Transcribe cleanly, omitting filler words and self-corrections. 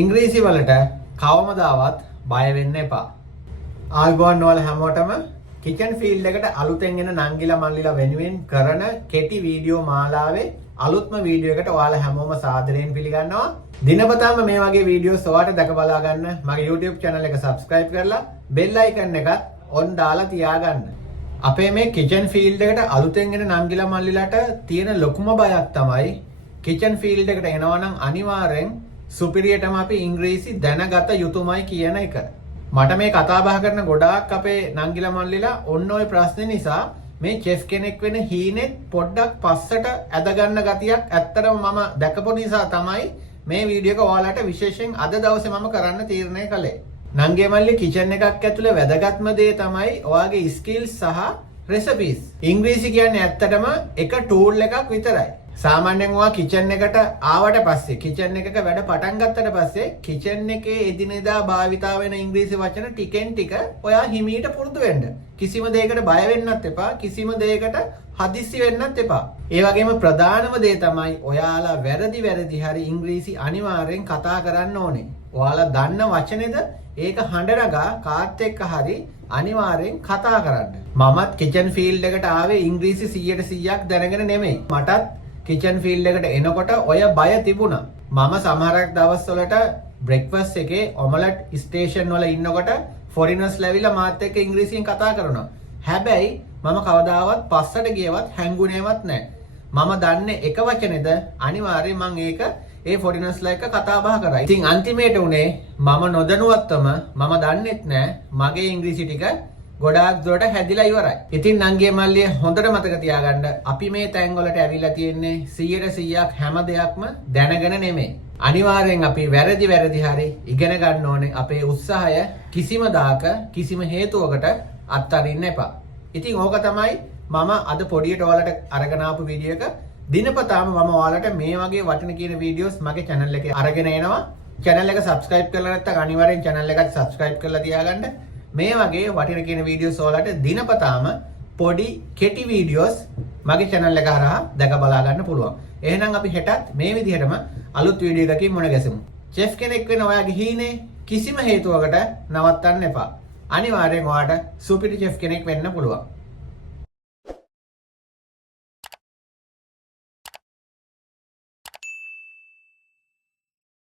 ඉංග්‍රීසි වලට කවමදාවත් බය වෙන්න එපා. ආල්බෝන් වල හැමෝටම කිචන් ෆීල්ඩ් එකට අලුතෙන් එන නංගිලා මල්ලිලා වෙනුවෙන් කරන කෙටි වීඩියෝ මාලාවේ අලුත්ම වීඩියෝ එකට ඔයාලා හැමෝම සාදරයෙන් පිළිගන්නවා. දිනපතාම මේ වගේ වීඩියෝස් ඔයාලට දැක බලා ගන්න මගේ YouTube channel එක subscribe කරලා bell icon එකත් on දාලා තියාගන්න. අපේ මේ කිචන් ෆීල්ඩ් එකට අලුතෙන් එන නංගිලා මල්ලිලාට තියෙන ලොකුම බයක් තමයි කිචන් ෆීල්ඩ් එකට එනවා නම් අනිවාර්යෙන් සුපිරියටම අපි ඉංග්‍රීසි දැනගත යුතුමයි කියන එක. මට මේ කතා බහ කරන ගොඩාක් අපේ නංගිලා මල්ලිලා ඔන්න ඔය ප්‍රශ්නේ නිසා මේ චෙෆ් කෙනෙක් වෙන හීනෙත් පොඩ්ඩක් පස්සට ඇද ගන්න ගතියක් ඇත්තටම මම දැකපු නිසා තමයි මේ වීඩියෝ එක ඔයාලට විශේෂයෙන් අද දවසේ මම කරන්න තීරණය කළේ. නංගිගේ මල්ලි කිචන් එකක් ඇතුලේ වැදගත්ම දේ තමයි ඔයාගේ ස්කිල්ස් සහ රෙසිපීස්. ඉංග්‍රීසි කියන්නේ ඇත්තටම එක ටූල් එකක් විතරයි. සාමාන්‍යයෙන් ඔයා කිචන් එකට ආවට පස්සේ කිචන් එකක වැඩ පටන් ගත්තට පස්සේ කිචන් එකේ එදිනෙදා භාවිතා වෙන ඉංග්‍රීසි වචන ටිකෙන් ටික ඔයා හිමීට පුරුදු වෙන්න. කිසිම දෙයකට බය වෙන්නත් එපා. කිසිම දෙයකට හදිස්සි වෙන්නත් එපා. ඒ වගේම ප්‍රධානම දේ තමයි ඔයාලා වැරදි හරි ඉංග්‍රීසි අනිවාර්යෙන් කතා කරන්න ඕනේ. ඔයාලා දන්න වචනේද ඒක හඬ නගා කාත් එක්ක හරි අනිවාර්යෙන් කතා කරන්න. මමත් කිචන් ෆීල්ඩ් එකට ආවේ ඉංග්‍රීසි 100% දැනගෙන නෙමෙයි. මටත් කිචන් ෆීල්ඩ් එකට එනකොට ඔය බය තිබුණා. මම සමහරක් දවස්වලට බ්‍රෙක්ෆාස්ට් එකේ ඔමලට් ස්ටේෂන් වල ඉන්නකොට ෆොරිනර්ස් ලැබිලා මාත් එක්ක ඉංග්‍රීසියෙන් කතා කරනවා. හැබැයි මම කවදාවත් පස්සට ගියවත් හැංගුනේවත් නැහැ. මම දන්නේ එක වචනේද අනිවාර්යෙන් මම ඒක ඒ ෆොරිනර්ස්ලා එක්ක කතා බහ කරා. ඉතින් අන්තිමේට උනේ මම නොදැනුවත්වම මම දන්නෙත් නැහැ මගේ ඉංග්‍රීසි ටික ගොඩාක් දුරට හැදිලා ඉවරයි. ඉතින් නංගියේ මල්ලිය හොඳට මතක තියාගන්න අපි මේ තැන් වලට ඇවිල්ලා තියෙන්නේ 100% හැම දෙයක්ම දැනගෙන නෙමෙයි. අනිවාර්යෙන් අපි වැරදි හරි ඉගෙන ගන්න ඕනේ. අපේ උත්සාහය කිසිම දාක කිසිම හේතුවකට අත්හරින්න එපා. ඉතින් ඕක තමයි මම අද පොඩියට ඔයාලට අරගෙන ආපු වීඩියෝ එක. දිනපතාම මම ඔයාලට මේ වගේ වටින කියන වීඩියෝස් මගේ channel එකේ අරගෙන එනවා. channel එක subscribe කරලා නැත්නම් අනිවාර්යෙන් channel එකත් subscribe කරලා තියාගන්න. මේ වගේ වටින කියන වීඩියෝස් වලට දිනපතාම පොඩි කෙටි වීඩියෝස් මගේ channel එක හරහා දැක බලා ගන්න පුළුවන්. එහෙනම් අපි හෙටත් මේ විදිහටම අලුත් වීඩියෝ එකකින් මුණ ගැසෙමු. chef කෙනෙක් වෙන ඔයාගේ හීනේ කිසිම හේතුවකට නවත්තන්න එපා. අනිවාර්යෙන් ඔයාට සුපිරි chef කෙනෙක් වෙන්න පුළුවන්.